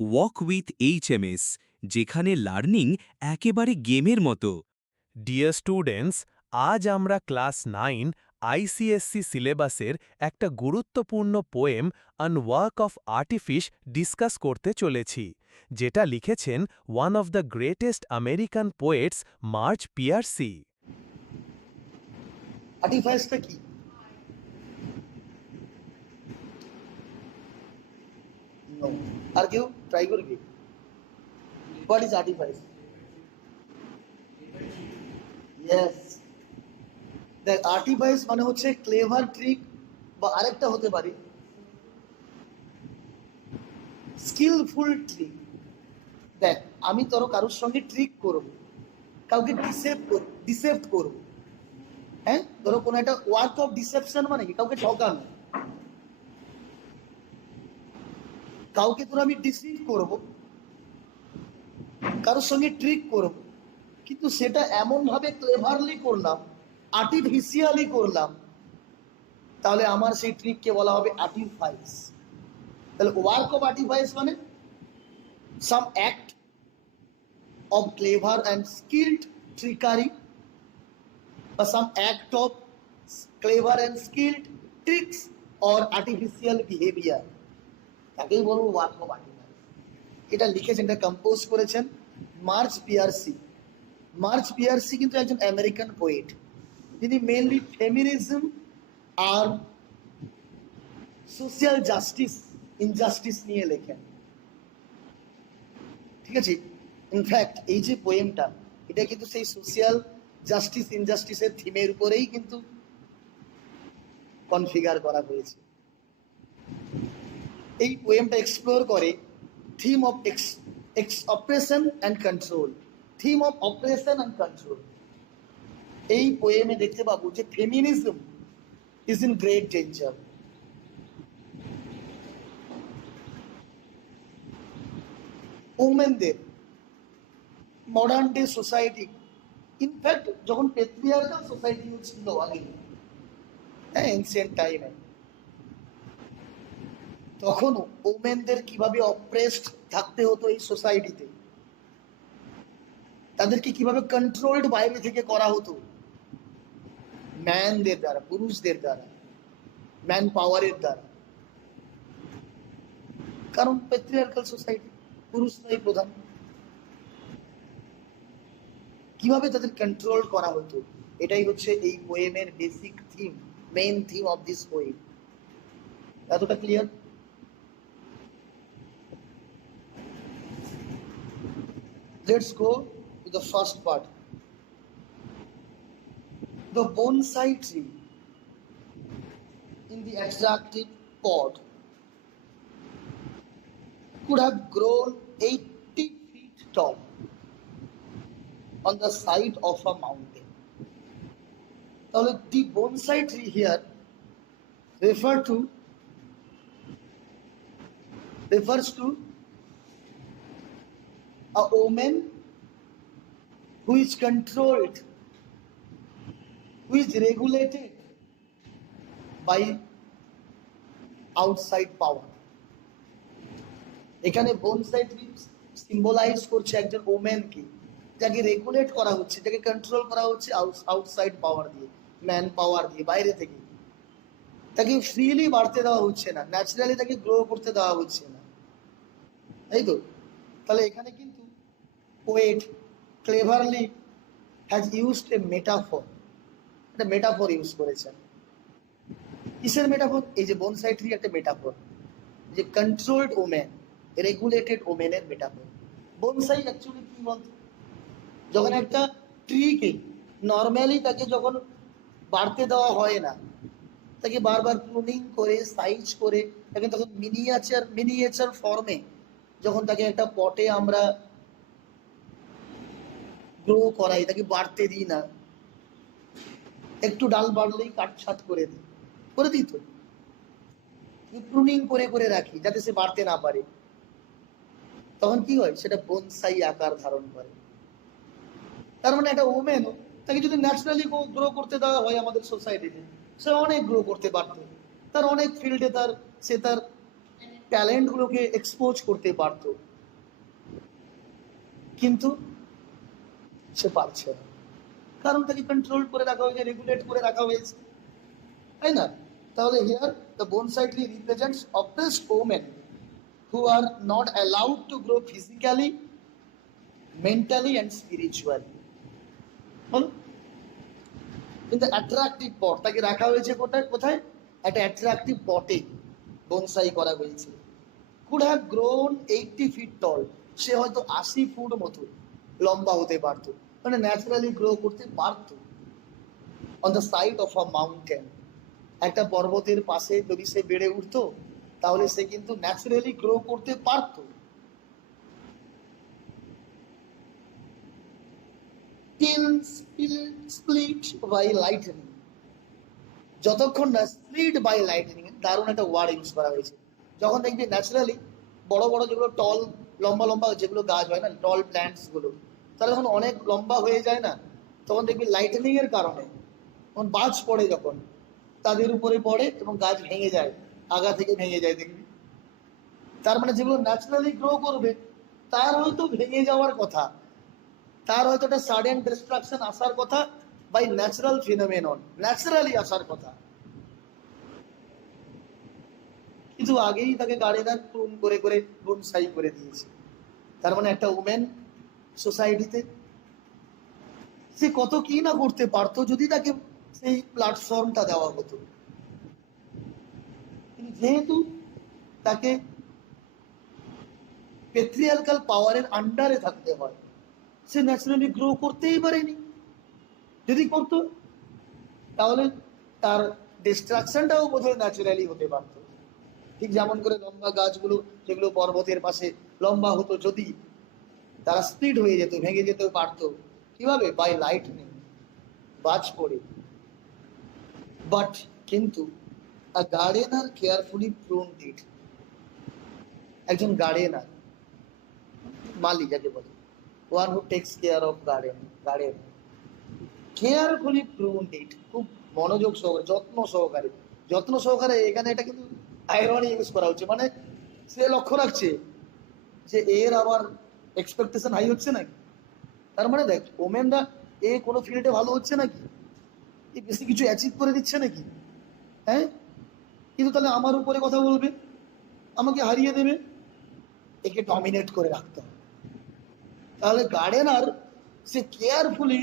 Walk with HMS, যেখানে learning একেবারে গেমের মতো। ডিয়ার স্টুডেন্টস, আজ আমরা ক্লাস 9 আইসিএসসি সিলেবাসের একটা গুরুত্বপূর্ণ poem on work of artifice discuss করতে চলেছি, যেটা লিখেছেন one of the greatest American poets Marge Piercy. আর্টিফাইসটা কি? No. আর কেউ ট্রাই করবে? What is আর্টিফাইস? ইয়েস, দেখ আর্টিফাইস মানে হচ্ছে ক্লেভার ট্রিক, বা আরেকটা হতে পারে স্কিলফুল ট্রিক। দেখ আমি তোর কারোর সঙ্গে ট্রিক করব, কাউকে ডিসেপ্ট করব। হ্যাঁ, ধরো কোনো একটা ওয়ার্ক অফ ডিসেপশন মানে কি? কাউকে ঠকানো, কাউকে তোর আমি ডিসিভ করব, কারোর সঙ্গে ট্রিক করব, কিন্তু সেটা এমন ভাবে ক্লেভারলি করলাম, আর্টিফিশিয়ালি করলাম, তাহলে আমার সেই ট্রিককে বলা হবে আর্টিফাইস। তাহলে ওয়ার্ক অফ আর্টিফাইস মানে সাম act of clever and skilled trickery, or some act of clever and skilled tricks or artificial behavior, তাকেই বলবো ওয়ার্ক অফ আর্টিফাইস। এটা লিখেছেন, এটা কম্পোজ করেছেন মার্চ পিয়ারসি। মার্চ পিয়ারসি কিন্তু একজন আমেরিকান পোয়েট, যিনি মেনলি ফেমিনিজম আর সোশ্যাল জাস্টিস, ইনজাস্টিস নিয়ে লেখেন। ঠিক আছে, ইনফ্যাক্ট এই যে পোয়েমটা, এটা কিন্তু সেই সোশ্যাল জাস্টিস ইনজাস্টিসের থিমের উপরেই কিন্তু কনফিগার করা হয়েছে। এই পোয়েমটা এক্সপ্লোর করে theme of operation and control, theme of operation and control. এই পোয়েমে দেখতে পাবো যে feminism is in great danger. ওমেনদের মডার্ন ডে সোসাইটি, ইনফ্যাক্ট যখন পেট্রিয়ার্কাল সোসাইটি ছিল আগে, হ্যাঁ এনসিয়েন্ট টাইমে, তখনও ওমেনদের কিভাবে অপ্রেসড থাকতে হতো এই সোসাইটিতে, তাদেরকে কিভাবে কন্ট্রোলড বাইরে থেকে করা হতো ম্যানদের দ্বারা, পুরুষদের দ্বারা, ম্যান পাওয়ারের দ্বারা। কারণ পেট্রিয়ার্কাল সোসাইটি, পুরুষরাই প্রধান। কিভাবে তাদের কন্ট্রোল করা হতো, এটাই হচ্ছে এই পোয়েমের basic theme, main theme of this poem. এতটা clear? Let's go to the first part. The bonsai tree in the attractive pot could have grown 80 feet tall on the side of a mountain. তাহলে the bonsai tree here refers to a woman who is controlled, who is regulated by outside power. এখানে bonsai tree symbolise করছে একজন ওমেনকে, যাকে regulate করা হচ্ছে, যাকে control করা হচ্ছে আউটসাইড পাওয়ার দিয়ে, ম্যান পাওয়ার দিয়ে, বাইরে থেকে। তাকে ফ্রিলি বাড়তে দেওয়া হচ্ছে না, ন্যাচারালি তাকে গ্রো করতে দেওয়া হচ্ছে না, তাই তো? তাহলে এখানে কিন্তু poet cleverly has used a metaphor, একটা মেটাফর ইউজ করেছেন। কিসের মেটাফর? এই যে বনসাই ট্রি একটা মেটাফর, যে কন্ট্রোলড ওমেন, রেগুলেটেড ওমেনের মেটাফর। বনসাই অ্যাকচুয়ালি কি বলতো, যখন একটা ট্রিকে নর্মালি তাকে যখন বাড়তে দেওয়া হয় না, তাকে বারবার প্রুনিং করে, সাইজ করে, তাকে তখন মিনিয়েচার ফর্মে যখন তাকে একটা পটে আমরা গ্রো করাই, তাকে বাড়তে দিই না, একটু ডাল বাড়লেই কাটছাট করে দিত, প্রুনিং করে করে রাখি যাতে সে বাড়তে না পারে, তখন কি হয়, সেটা বনসাই আকার ধারণ করে। তার মানে একটা ওমেন, তাকে যদি ন্যাচারালি গ্রো করতে দেওয়া হয় আমাদের সোসাইটিতে, সে অনেক গ্রো করতে পারত, তার অনেক ফিল্ডে তার ট্যালেন্টগুলোকে এক্সপোজ করতে পারতো, কিন্তু সে পারছে না, কারণ তাকে কন্ট্রোল করে রাখা হয়েছে, রেগুলেট করে রাখা হয়েছে, তাই না? তাহলে here the bonsai tree represents oppressed women who are not allowed to grow physically, mentally and spiritually. হলো? কিন্তু অ্যাট্রাকটিভ পট তাকে রাখা হয়েছে কোথায় কোথায়? একটা অ্যাট্রাকটিভ পটে বনসাই করা হয়েছে। Could have grown 80 feet tall, সে হয়তো 80 ফুট মতো লম্বা হতে পারতো, মানে ন্যাচারালি গ্রো করতে পারতো। On the side of a mountain, একটা পর্বতের পাশে যদি সে বেড়ে উঠতো, তাহলে সে কিন্তু ন্যাচারালি গ্রো করতে পারতো। till split by lightning, যতক্ষণ না স্প্লিট বাই লাইটনিং, দারুণ একটা ওয়ার্ড ইউজ করা হয়েছে। যখন দেখবি ন্যাচারালি বড় বড় যেগুলো টল লম্বা লম্বা যেগুলো গাছ হয় না, টল প্ল্যান্টস গুলো, তারা যখন অনেক লম্বা হয়ে যায় না, তখন দেখবি লাইটনিং এর কারণে, তখন বাজ পড়ে যখন তাদের উপরে পড়ে এবং গাছ ভেঙে যায়, আগা থেকে ভেঙে যায় দেখবি। তার মানে যেগুলো ন্যাচারালি গ্রো করবে তার হয়তো ভেঙে যাওয়ার কথা, তার হয়তো একটা সাডেন ডিস্ট্রাকশন আসার কথা, বাই ন্যাচারাল ফিনোমেনন, ন্যাচারালি আসার কথা, কিন্তু আগেই তাকে গার্ডেনার প্রুন করে করে বনসাই করে দিয়েছে। তার মানে একটা ওমেন সোসাইটিতে সে কত কি না করতে পারতো যদি তাকে সেই প্ল্যাটফর্মটা দেওয়া হতো, কিন্তু যেহেতু তাকে পেট্রিয়ার্কাল পাওয়ারের আন্ডারে থাকতে হয়, সে ন্যাচারালি গ্রো করতেই পারেনি। যদি করতো তাহলে তার ডিস্ট্রাকশনটাও বোধহয় ন্যাচারালি হতে পারত। ঠিক যেমন করে লম্বা গাছগুলো যেগুলো পর্বতের পাশে লম্বা হতো, যদি তারা স্প্লিট হয়ে যেত, ভেঙে যেতেও পারতো, কিভাবে? বাই লাইটনিং, বাজ পড়ে। বাট কিন্তু আ গার্ডেনার কেয়ারফুলি প্রুনড ইট, একজন গার্ডেনার, মালি যাকে বলে, one who takes care of garden carefully pruned it, খুব মনোযোগ সহকারে, যত্ন সহকারে, এখানে এটা কিন্তু আইরনি ইউজ করা হচ্ছে, মানে সে লক্ষ্য রাখছে যে এর আবার এক্সপেকটেশন হাই হচ্ছে নাকি। তার মানে দেখ, ওমেনরা এ কোনো ফিল্ডে ভালো হচ্ছে নাকি, এ বেশি কিছু অ্যাচিভ করে দিচ্ছে নাকি, হ্যাঁ? কিন্তু তাহলে আমার উপরে কথা বলবে, আমাকে হারিয়ে দেবে, একে ডমিনেট করে রাখতে হবে। তাহলে গার্ডেনার সে কেয়ারফুলি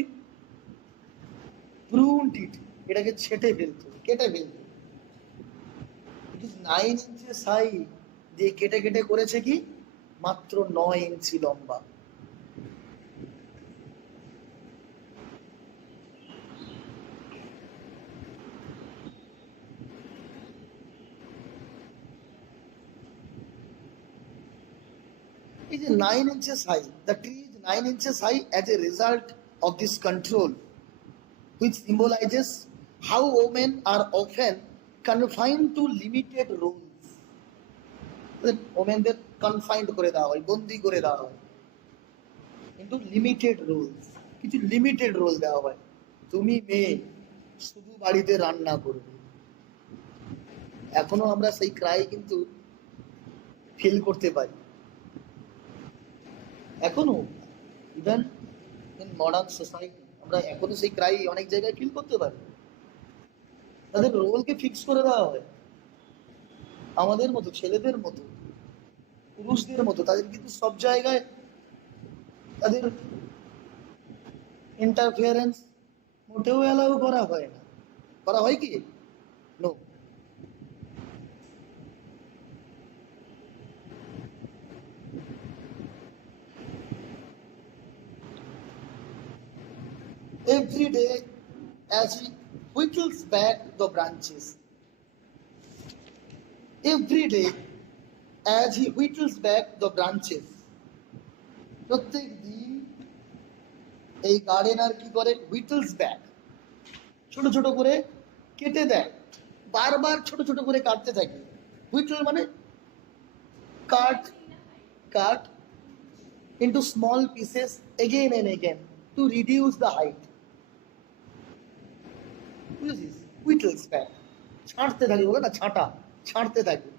প্রুনড ইট, এটাকে ছেটে ফেলতো, কেটে ফেলতো। ইট ইজ 9 ইঞ্চেস হাই, দিয়ে কেটে কেটে করেছে কি মাত্র 9 ইঞ্চি লম্বা। It is 9 inches high. The tree is 9 inches high as a result of this control, which symbolizes how women are often confined to limited roles. ওমেনদের কনফাইন্ড করে দেওয়া হয়, বন্দি করে দেওয়া হয়, কিন্তু লিমিটেড রোলস, কিছু লিমিটেড রোল দেওয়া হয়। তুমি মেয়ে, শুধু বাড়িতে রান্না করবে। এখনো আমরা সেই ক্রাই কিন্তু ফিল করতে পারি, এখনো ইভেন ইন মডার্ন সোসাইটি আমরা এখনো সেই ক্রাই অনেক জায়গায় ফিল করতে পারি। তাদের রোলকে ফিক্স করে দেওয়া হয়, আমাদের মতো ছেলেদের মতো পুরুষদের মতো তাদের কিন্তু সব জায়গায় তাদের ইন্টারফিয়ারেন্স মোটেও অ্যালাউ করা হয় না। করা হয় কি? No. Every day as he whittles back the branches, every day as he whittles back the branches, প্রত্যেক দিন এই গার্ডেনার কি করে? whittles back, ছোট ছোট করে কেটে দেয়, বারবার ছোট ছোট করে কাটতে থাকে। whittle মানে কাট, কাট into small pieces again and again to reduce the height. বুঝেছিস? whittles back, ছাঁটতে থাকে, বলে না ছাঁটা, ছাঁটতে থাকে।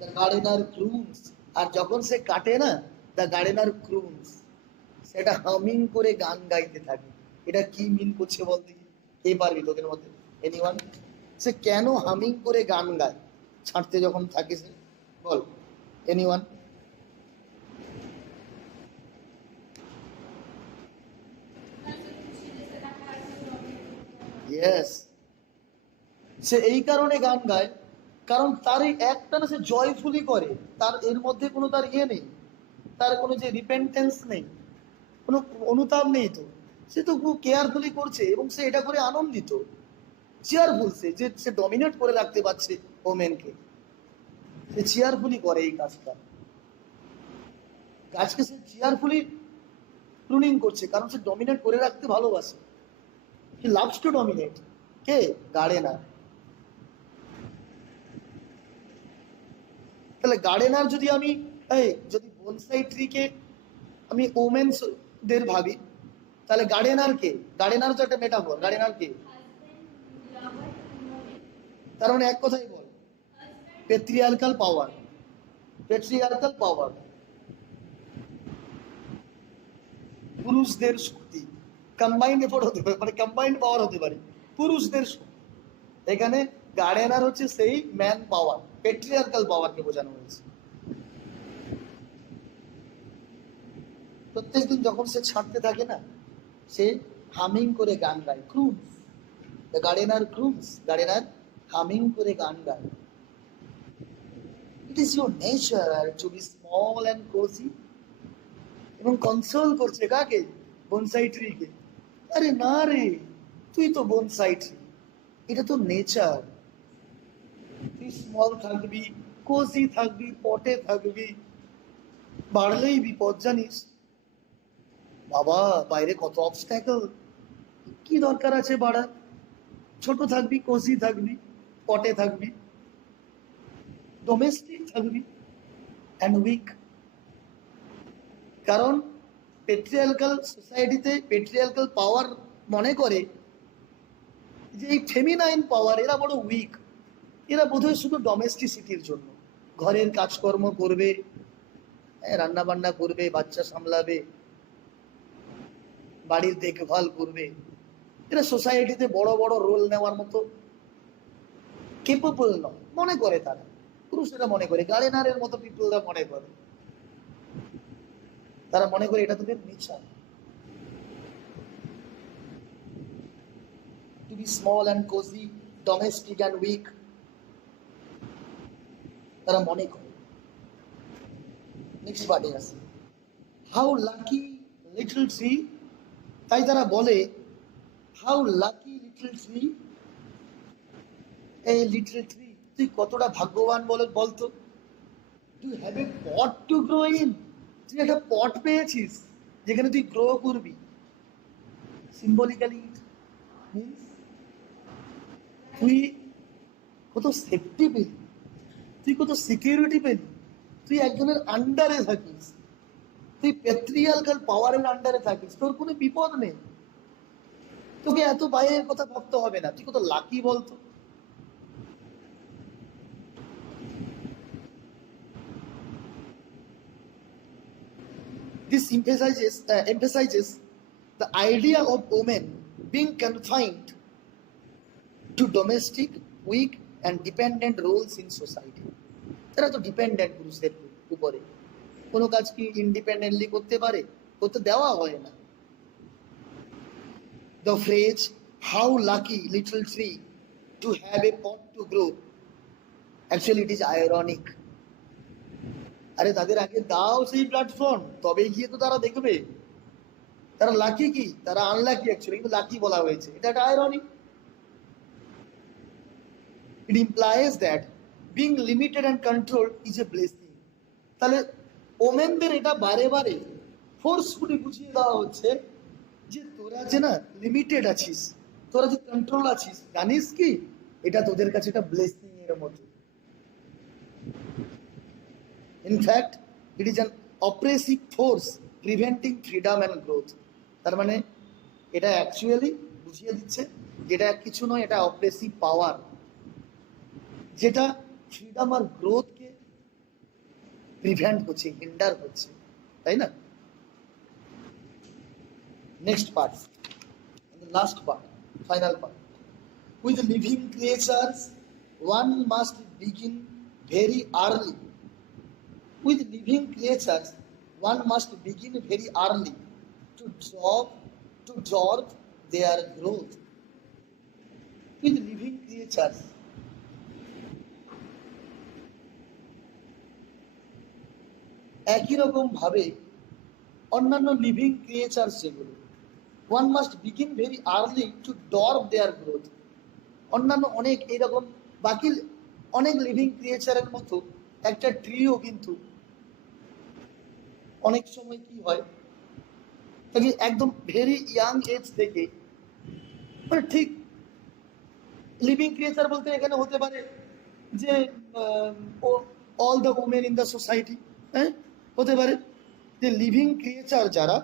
The gardener ক্রুমস। আর যখন সে কাটে না, দ্য গার্ডেনার ক্রুমস, সেটা হামিং করে গান গাইতে থাকে। এটা কি মিন করছে বলতে, কে পারবি তোদের মধ্যে? এনিওয়ান? সে কেন হামিং করে গান গায় ছাঁটতে যখন থাকে সে? বল, এনিওয়ান? ইয়েস, সে এই কারণে গান গায়, কারণ তার এই একটা না, সে জয়ফুলি করে, তার এর মধ্যে কোনো তার ইয়ে নেই, তার কোনো যে রিপেন্টেন্স নেই, কোনো অনুতাপ নেই, তো সে তো খুব কেয়ারফুলি করছে এবং সে এটা করে আনন্দিত, চেয়ারফুল, সে যে সে ডমিনেট করে রাখতে পারছে ওমেনকে, সে চেয়ারফুলি করে এই কাজটা। গাছকে সে চেয়ারফুলি প্রুনিং করছে কারণ সে ডমিনেট করে রাখতে ভালোবাসে। He loves to dominate. K? Gardener. তাহলে গার্ডেনার যদি আমি যদি বনসাই ট্রিকে আমি ওমেন্স দের ভাবি, তাহলে গার্ডেনার কে? গার্ডেনার তো একটা মেটাফর। গার্ডেনার কে? তার মানে এক কথাই বল, পেট্রিয়ার্কাল পাওয়ার। পেট্রিয়ার্কাল পাওয়ার, পুরুষদের শক্তি, কম্বাইন্ড এফোর্ট হতে পারে, মানে কম্বাইন্ড পাওয়ার হতে পারে, পুরুষদের শক্তি। এখানে গার্ডেনার হচ্ছে সেই ম্যান পাওয়ার, পেট্রিয়ার্কাল পাওয়ারকে বোঝানো হয়েছে। প্রত্যেকদিন যখন সে ছাড়তে থাকে না, সে হামিং করে গান গায়, croons. The gardener croons, gardener humming করে গান গায়। It is your nature to be small and cosy. এবং কনসোল করছে কাকে? বনসাই ট্রিকে। আরে না রে, তুই তো বনসাই ট্রি, এটা তো নেচার। তুই স্মল থাকবি, কোজি থাকবি, পটে থাকবি, বাড়লেই বিপদ জানিস বাবা, বাইরে কত অবস্ট্যাকল, কি দরকার আছে বাড়ার? ছোট থাকবি, কোজি থাকবি, পটে থাকবি, ডোমেস্টিক থাকবি, অ্যান্ড উইক। কারণ পেট্রিয়ার্কাল সোসাইটিতে পেট্রিয়ার্কাল পাওয়ার মনে করে যে এই ফেমিনাইন পাওয়ার এরা বড় উইক, এরা বোধহয় শুধু ডোমেস্টিসিটির জন্য, ঘরের কাজকর্ম করবে, রান্না বান্না করবে, বাচ্চা সামলাবে, বাড়ির দেখভাল করবে, এরা সোসাইটিতে বড় বড় রোল নেওয়ার মতো কেপেবল নয় মনে করে তারা। পুরুষেরা মনে করে, গার্ডেনারের মতো পিপলরা মনে করে, তারা মনে করে এটা তোদের nature, to be small and cosy, domestic and weak, তারা মনে করে। নেক্সট পার্টে আছে, হাউ লাকি লিটল ট্রি। তাই তারা বলে, হাউ লাকি লিটল ট্রি, এই লিটল ট্রি, তুই কতটা ভাগ্যবান বলতো। To have a pot to grow in, তুই একটা পট পেয়েছিস যেখানে তুই গ্রো করবি। সিম্বলিক্যালি মিন্স তুই কত সেফটি পেলি, তুই কত সিকিউরিটি পেলি, তুই একজনের আন্ডারে থাকিস, তুই পেট্রিয়ার্কাল পাওয়ারের আন্ডারে থাকিস, তোর কোনো বিপদ নেই, তোকে এত বাইরের কথা ভাবতে হবে না, তুই কত লাকি বলতো। This emphasizes the idea of women being confined to domestic, weak and dependent roles in society. তারা তো ডিপেন্ডেন্ট পুরুষদের উপরে, কোনো কাজ কি ইন্ডিপেন্ডেন্টলি করতে পারে? করতে দেওয়া হয় না। The phrase how lucky little tree to have a pot to grow, actually it is ironic. আরে তাদের আগে দাও সেই প্ল্যাটফর্ম, তবে গিয়ে তো তারা দেখবে তারা লাকি কি তারা আনলাকি, অ্যাকচুয়ালি কিন্তু লাকি বলা হয়েছে, এটা একটা irony. It implies that being limited and controlled is a blessing. তাহলে ওমেনদের এটা বারে বারে ফোর্সফুলি বুঝিয়ে দেওয়া হচ্ছে যে তোরা যে না লিমিটেড আছিস, তোরা যে কন্ট্রোল আছিস, জানিস কি এটা তোদের কাছে একটা ব্লেসিং এর মতো। In fact, it is an oppressive force preventing freedom and growth. তার মানে এটা অ্যাকচুয়ালি বুঝিয়ে দিচ্ছে যেটা কিছু নয়, এটা অপ্রেসিভ পাওয়ার যেটা ফ্রিডম আর গ্রোথকে প্রিভেন্ট করছে, হিন্ডার করছে, তাই না? Next part, last part, final part. With living creatures one must begin very early. With living creatures, one must begin very early to jog their growth. With living creatures, একই রকম ভাবে অন্যান্য living creatures যেগুলো, one must begin very early to dwarf their growth. অন্যান্য অনেক এইরকম বাকি অনেক লিভিং ক্রিয়েচারের মতো একটা ট্রিও কিন্তু অনেক সময় কি হয়, তাকে একদম ভেরি ইয়াং এজ থেকে, মানে ঠিক লিভিং ক্রিয়েচার বলতে এখানে হতে পারে যে all the women in the society, হ্যাঁ, হতে পারে যে লিভিং ক্রিয়েচার যারা,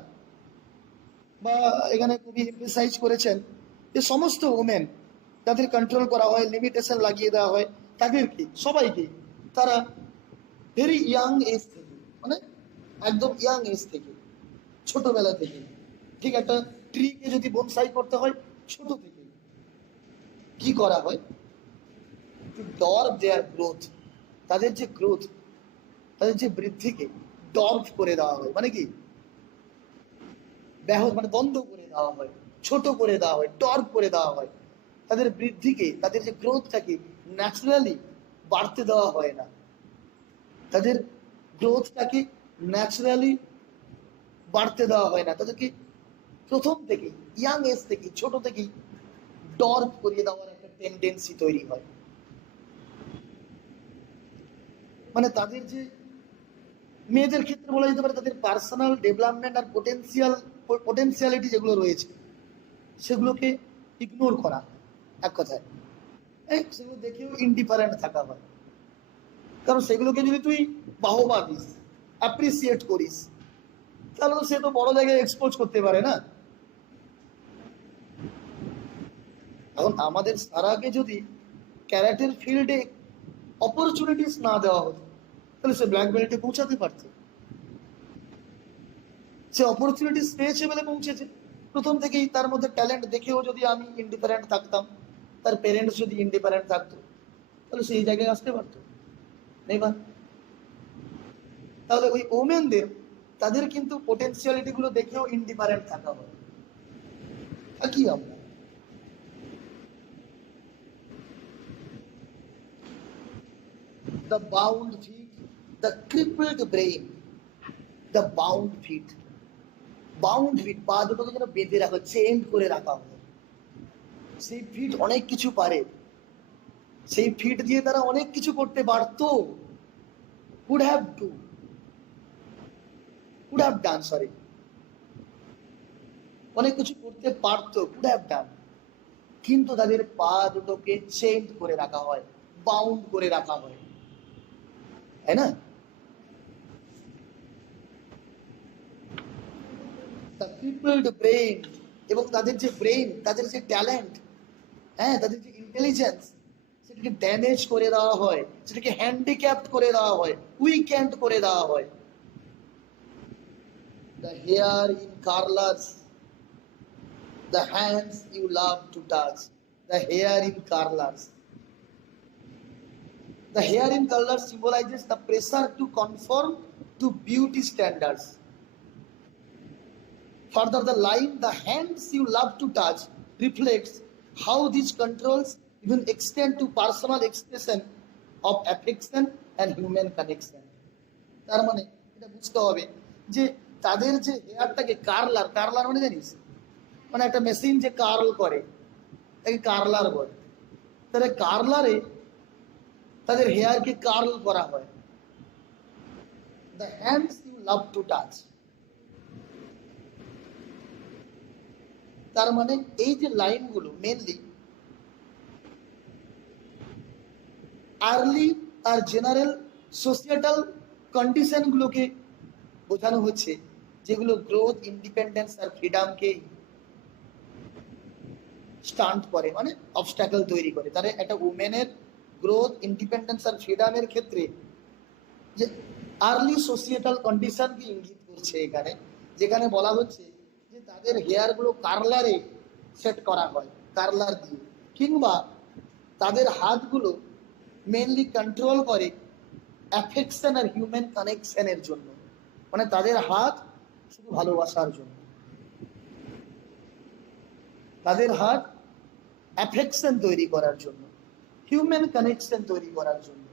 বা এখানে কবি এমফেসাইজ করেছেন যে সমস্ত ওমেন যাদের কন্ট্রোল করা হয়, লিমিটেশন লাগিয়ে দেওয়া হয়, তাদেরকে সবাইকে তারা ভেরি ইয়াং এজ থেকে, মানে একদম ইয়াং এজ থেকে, ছোটবেলা থেকে, ঠিক একটা ট্রিকে যদি বনসাই করতে হয় ছোট থেকে কি করা হয়, টু ডর্ভ দেয়ার গ্রোথ, তাদের যে গ্রোথ, তাদের যে বৃদ্ধিকে ডর্ভ করে দেওয়া হয়, মানে কি ব্যাহত, মানে বন্ধ করে দেওয়া হয়, ছোট করে দেওয়া হয়, ডর্ভ করে দেওয়া হয়, তাদের বৃদ্ধিকে, তাদের যে গ্রোথটাকে ন্যাচারালি বাড়তে দেওয়া হয় না, তাদের গ্রোথটাকে ন্যাচারালি বাড়তে দেওয়া হয় না, তাদেরকে প্রথম থেকে ইয়াং এজ থেকে, ছোট থেকেই ডর্ভ করিয়ে দেওয়ার একটা টেন্ডেন্সি তৈরি হয়। মানে তাদের যে, মেয়েদের ক্ষেত্রে বলা যেতে পারে তাদের পার্সোনাল ডেভেলপমেন্ট আর পোটেন্সিয়ালিটি যেগুলো রয়েছে সেগুলোকে ইগনোর করা, এক কথায় সেগুলো দেখেও ইনডিফারেন্ট থাকা হয়। কারণ সেগুলোকে যদি তুই বাহবা দিস, অ্যাপ্রিসিয়েট করিস, তাহলে তো সে তো বড় জায়গায় এক্সপোজ করতে পারে না। এখন আমাদের সারাকে যদি ক্যারাটের ফিল্ডে অপরচুনিটিস না দেওয়া হতো তাহলে সে ব্ল্যাক বেল্টে পৌঁছাতে পারত। সে অপরচুনিটিস পেয়েছে বলে পৌঁছেছে। প্রথম থেকেই তার মধ্যে ট্যালেন্ট দেখেও যদি আমি ইন্ডিফারেন্ট থাকতাম, তার পেরেন্টস যদি ইন্ডিফারেন্ট থাকতো, তাহলে সেই জায়গায় আসতে পারতো নেই বা। তাহলে ওই ওমেনদের, তাদের কিন্তু পোটেন্সিয়ালিটি গুলো দেখেও ইন্ডিফারেন্ট থাকা হয়। আর কি আমরা the bound feet, the crippled brain, the bound feet, পা দুটোকে যেন বেঁধে রাখা, চেইন করে রাখা হয়। সেই ফিট অনেক কিছু পারে, সেই ফিট দিয়ে তারা অনেক কিছু করতে পারত, could have done, অনেক কিছু করতে পারতো, could have done, কিন্তু তাদের পা দুটোকে চেইন করে রাখা হয়, বাউন্ড করে রাখা হয়, তাই না? The crippled brain, এবং তাদের যে ব্রেন, তাদের যে ট্যালেন্ট, হ্যাঁ, তাদের যে ইন্টেলিজেন্স, সেটাকে ড্যামেজ করে দেওয়া হয়, সেটাকে হ্যান্ডিক্যাপড করে দেওয়া হয়, উইকেন্ড করে দেওয়া হয়। The hair in curlers, the hands you love to touch, the hair in curlers. The hair in curlers symbolizes the pressure to conform to beauty standards. Further, the line, the hands you love to touch, reflects how these controls even extend to personal expression of affection and human connection. তার মানে এটা বুঝতে হবে যে তাদের যে হেয়ারটাকে curler মানে জানিস, মানে একটা মেশিন যে কার্ল করে তাকে কার্লার বলে। তাহলে কার্লারে তাদের হেয়ারকে কার্ল করা হয়। The hands you love to touch, তার মানে এই যে লাইনগুলো মেনলি আর্লি আর জেনারেল সোসিয়েটাল কন্ডিশনগুলোকে বোঝানো হচ্ছে, যেগুলো গ্রোথ, ইন্ডিপেন্ডেন্স আর ফ্রিডমকে স্টান্ট করে, মানে অবস্ট্যাকল তৈরি করে। তাহলে একটা উমেনের গ্রোথ, ইন্ডিপেন্ডেন্স আর ফ্রিডমের ক্ষেত্রে যে আর্লি সোসিয়েটাল কন্ডিশনকে ইঙ্গিত করছে এখানে, যেখানে বলা হচ্ছে যে তাদের হেয়ারগুলো কার্লারে সেট করা হয়, কার্লার দিয়ে, কিংবা তাদের হাতগুলো মেনলি কন্ট্রোল করে অ্যাফেকশন আর হিউম্যান কানেকশনের জন্য, মানে তাদের হাত শুধু ভালোবাসার জন্য, তাদের হাত অ্যাফেকশন তৈরি করার জন্য, হিউম্যান কানেকশন তৈরি করার জন্য।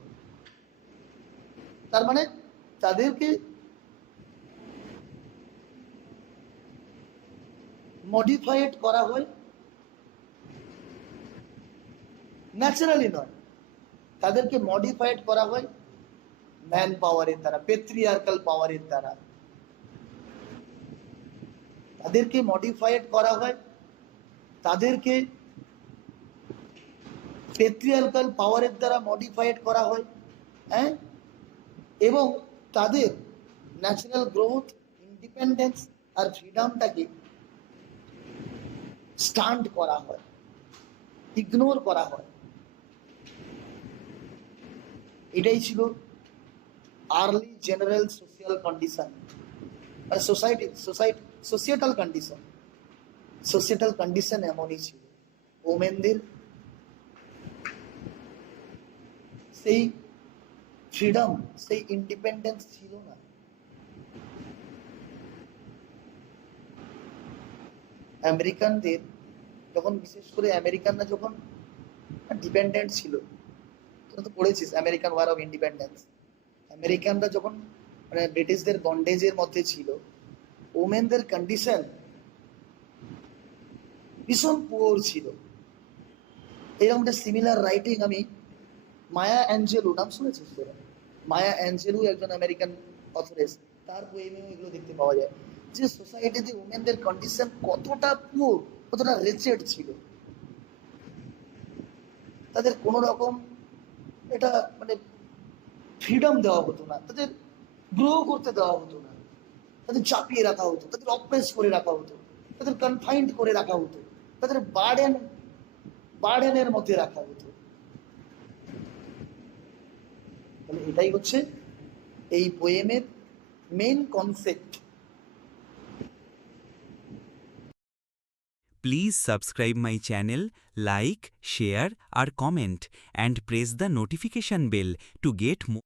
তার মানে তাদেরকে মডিফাইড করা হয়, ন্যাচারালি নয়, তাদেরকে মডিফাইড করা হয় ম্যান পাওয়ারের দ্বারা, পেট্রিয়ার্কাল পাওয়ারের দ্বারা। তাদেরকে মডিফাইড করা হয়, তাদেরকে পেট্রিয়ার্কাল পাওয়ারের দ্বারা মডিফাইড করা হয়, হ্যাঁ, এবং তাদের ন্যাচারাল গ্রোথ, ইন্ডিপেন্ডেন্স আর ফ্রিডমটাকে স্টান্ট করা হয়, ইগনোর করা হয়। এটাই ছিল আর্লি জেনারেল সোশিয়াল কন্ডিশন, মানে সোসাইটাল কন্ডিশন। সোশিয়েটাল কন্ডিশন এমনই ছিল, ওমেনদের সেই ফ্রিডম, সেই ইন্ডিপেন্ডেন্স ছিল না। আমেরিকানদের যখন, বিশেষ করে আমেরিকানরা যখন ডিপেন্ডেন্ট ছিল, তোরা তো পড়েছিস আমেরিকান ওয়ার অফ ইন্ডিপেন্ডেন্স, আমেরিকানরা যখন মানে ব্রিটিশদের বন্ডেজের মধ্যে ছিল, ওমেনদের কন্ডিশন ভীষণ পুয়ার ছিল। এরকম একটা সিমিলার রাইটিং আমি মায়া অ্যাঞ্জেলু, নাম শুনেছিস তোরা? মায়া অ্যাঞ্জেলু একজন আমেরিকান অথরেস, তার পোয়েমেও এগুলো দেখতে পাওয়া যায় যে সোসাইটিতে ওমেনদের কন্ডিশন কতটা পুয়ার, কতটা রেচেড ছিল। তাদের কোনো রকম এটা মানে ফ্রিডম দেওয়া হতো না, তাদের গ্রো করতে দেওয়া হতো না, তাদের চাপিয়ে রাখা হতো, তাদের অপ্রেস করে রাখা হতো, তাদের কনফাইন্ড করে রাখা হতো, তাদের বার্ডেনের মধ্যে রাখা হতো। তাহলে এটাই হচ্ছে এই পোয়েমের main concept. Please subscribe my channel, like, share or comment and press the notification bell to get more